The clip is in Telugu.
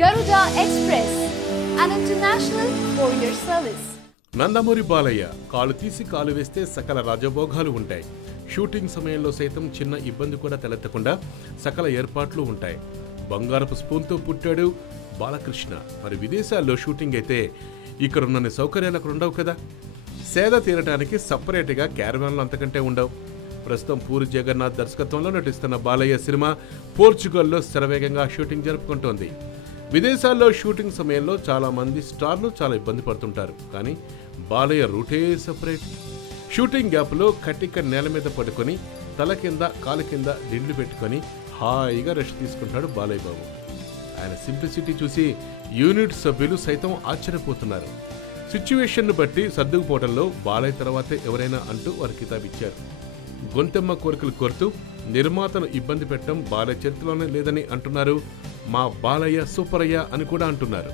Garuda Express, an international courier service. Nandamuri Balayya కాలు తీసి కాలు వేస్తే సకల రాజభోగాలు ఉంటాయి. షూటింగ్ సమయంలో సైతం చిన్న ఇబ్బంది కూడా తలెత్తకుండా సకల ఏర్పాట్లు ఉంటాయి. బంగారపు స్పూన్తో పుట్టాడు బాలకృష్ణ. మరి విదేశాల్లో షూటింగ్ అయితే ఇక్కడున్న సౌకర్యాలు అక్కడ ఉండవు కదా. సేద తీరడానికి సపరేట్గా క్యారవాన్లు అంతకంటే ఉండవు. ప్రస్తుతం పూరి జగన్నాథ్ దర్శకత్వంలో నటిస్తున్న బాలయ్య సినిమా పోర్చుగల్లో శరవేగంగా షూటింగ్ జరుపుకుంటోంది. విదేశాల్లో షూటింగ్ సమయంలో చాలా మంది స్టార్లు చాలా ఇబ్బంది పడుతుంటారు. కానీ బాలయ్య రూటే సపరేట్. షూటింగ్ గ్యాప్లో కటిక నేల మీద పడుకొని తల కింద కాలు కింద దిండ్లు పెట్టుకొని హాయిగా రెస్ట్ తీసుకుంటాడు బాలయ్య బాబు. ఆయన సింప్లిసిటీ చూసి యూనిట్ సభ్యులు సైతం ఆశ్చర్యపోతున్నారు. సిచ్యువేషన్ను బట్టి సర్దుకుపోవడంలో బాలయ్య తర్వాతే ఎవరైనా అంటూ వారు కితాబిచ్చారు. గొంతెమ్మ కోరికలు కోరుతూ నిర్మాతను ఇబ్బంది పెట్టడం బాలయ్య చరిత్రలోనే లేదని అంటున్నారు. మా బాలయ్య సూపరయ్య అని కూడా అంటున్నారు.